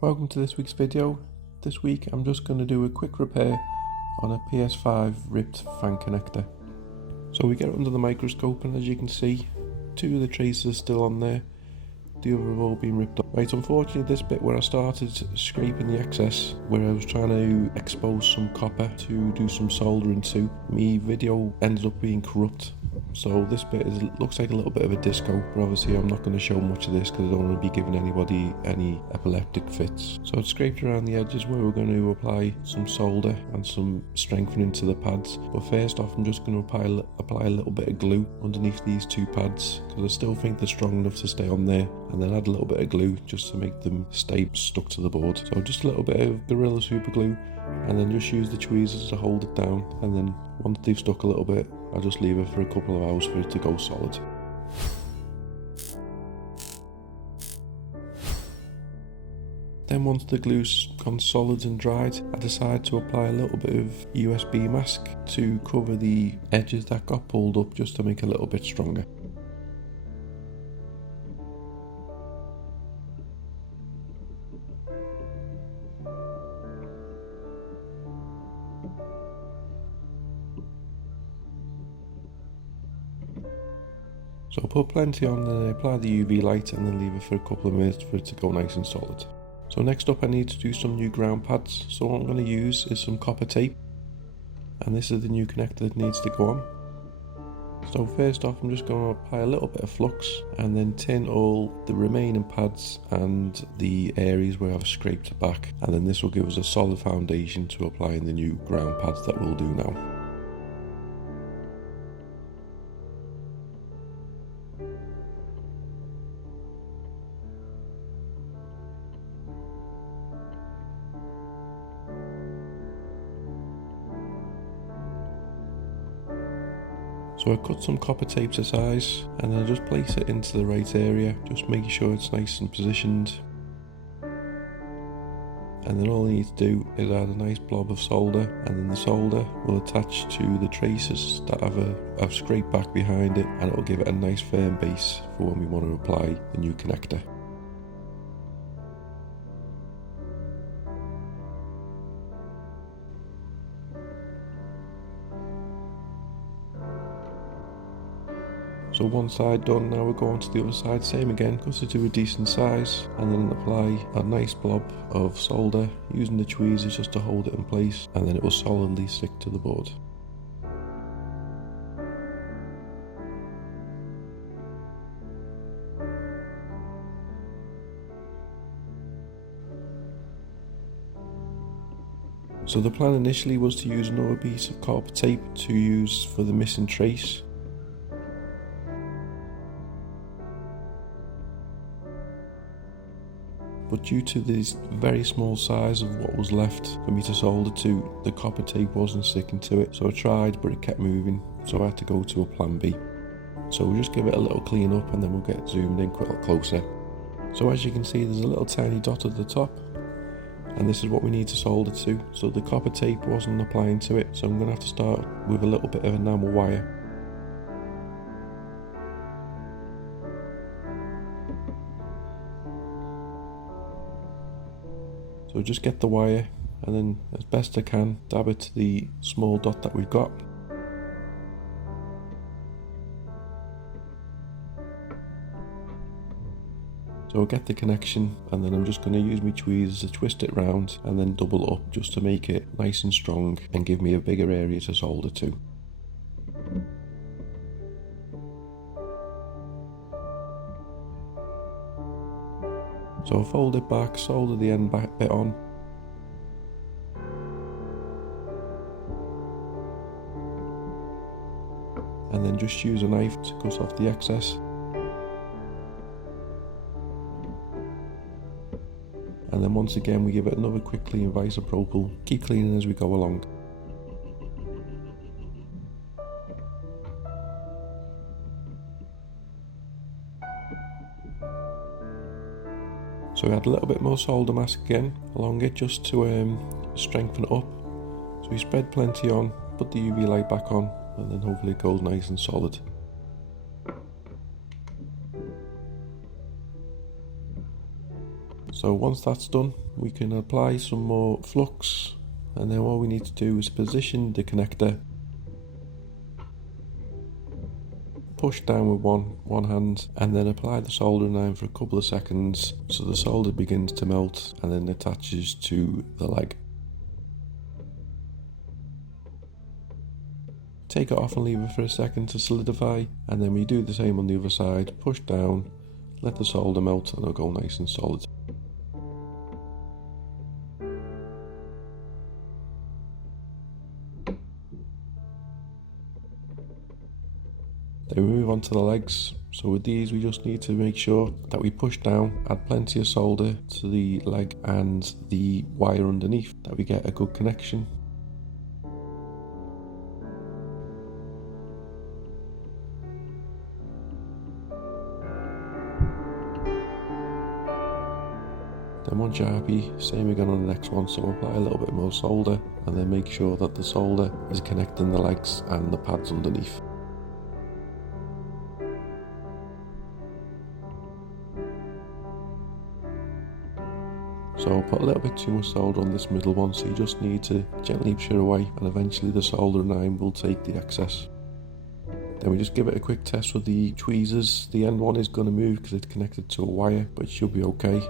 Welcome to this week's video. This week I'm just going to do a quick repair on a PS5 ripped fan connector. So we get it under the microscope and as you can see, two of the traces are still on there, the other have all been ripped off. Right, unfortunately this bit where I started scraping the excess, where I was trying to expose some copper to do some soldering to, my video ended up being corrupt. So this bit looks like a little bit of a disco, but obviously I'm not going to show much of this because I don't want to be giving anybody any epileptic fits. So I've scraped around the edges where we're going to apply some solder and some strengthening to the pads. But first off I'm just going to apply a little bit of glue underneath these two pads because I still think they're strong enough to stay on there, and then add a little bit of glue just to make them stay stuck to the board. So just a little bit of Gorilla Super Glue, and then just use the tweezers to hold it down, and then once they've stuck a little bit I'll just leave it for a couple of hours for it to go solid. Then once the glue's gone solid and dried, I decide to apply a little bit of USB mask to cover the edges that got pulled up just to make it a little bit stronger. So I'll put plenty on, then apply the UV light and then leave it for a couple of minutes for it to go nice and solid. So next up I need to do some new ground pads. So what I'm going to use is some copper tape, and this is the new connector that needs to go on. So first off I'm just going to apply a little bit of flux and then tin all the remaining pads and the areas where I've scraped back, and then this will give us a solid foundation to apply in the new ground pads that we'll do now. So I cut some copper tape to size and then I just place it into the right area, just making sure it's nice and positioned. And then all I need to do is add a nice blob of solder, and then the solder will attach to the traces that I've scraped back behind it, and it will give it a nice firm base for when we want to apply the new connector. So one side done, now we're going to the other side, same again, cut it to a decent size and then apply a nice blob of solder using the tweezers just to hold it in place, and then it will solidly stick to the board. So the plan initially was to use another piece of copper tape to use for the missing trace. But due to the very small size of what was left for me to solder to, the copper tape wasn't sticking to it. So I tried, but it kept moving, so I had to go to a plan B. So we'll just give it a little clean up and then we'll get zoomed in quite closer. So as you can see, there's a little tiny dot at the top, and this is what we need to solder to. So the copper tape wasn't applying to it, so I'm going to have to start with a little bit of enamel wire. So just get the wire and then as best I can dab it to the small dot that we've got. So I'll get the connection and then I'm just going to use my tweezers to twist it round and then double up just to make it nice and strong and give me a bigger area to solder to. So I'll fold it back, solder the end back bit on. And then just use a knife to cut off the excess. And then once again we give it another quick clean of isopropyl, keep cleaning as we go along. So we add a little bit more solder mask again along it just to strengthen it up. So we spread plenty on, put the UV light back on, and then hopefully it goes nice and solid. So once that's done, we can apply some more flux, and then all we need to do is position the connector, push down with one hand, and then apply the soldering iron for a couple of seconds so the solder begins to melt and then attaches to the leg. Take it off and leave it for a second to solidify, and then we do the same on the other side. Push down, let the solder melt, and it'll go nice and solid. Then we move on to the legs. So with these we just need to make sure that we push down, add plenty of solder to the leg and the wire underneath, that we get a good connection. Then once you're happy, same again on the next one, so apply a little bit more solder and then make sure that the solder is connecting the legs and the pads underneath. So put a little bit too much solder on this middle one, so you just need to gently push it away and eventually the soldering iron will take the excess. Then we just give it a quick test with the tweezers. The end one is going to move because it's connected to a wire, but it should be okay.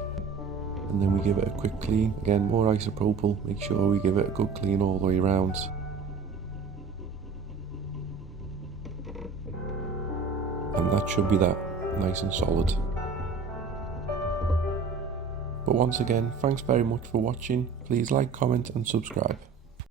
And then we give it a quick clean. Again, more isopropyl, make sure we give it a good clean all the way around. And that should be that, nice and solid. But once again, thanks very much for watching. Please like, comment and subscribe.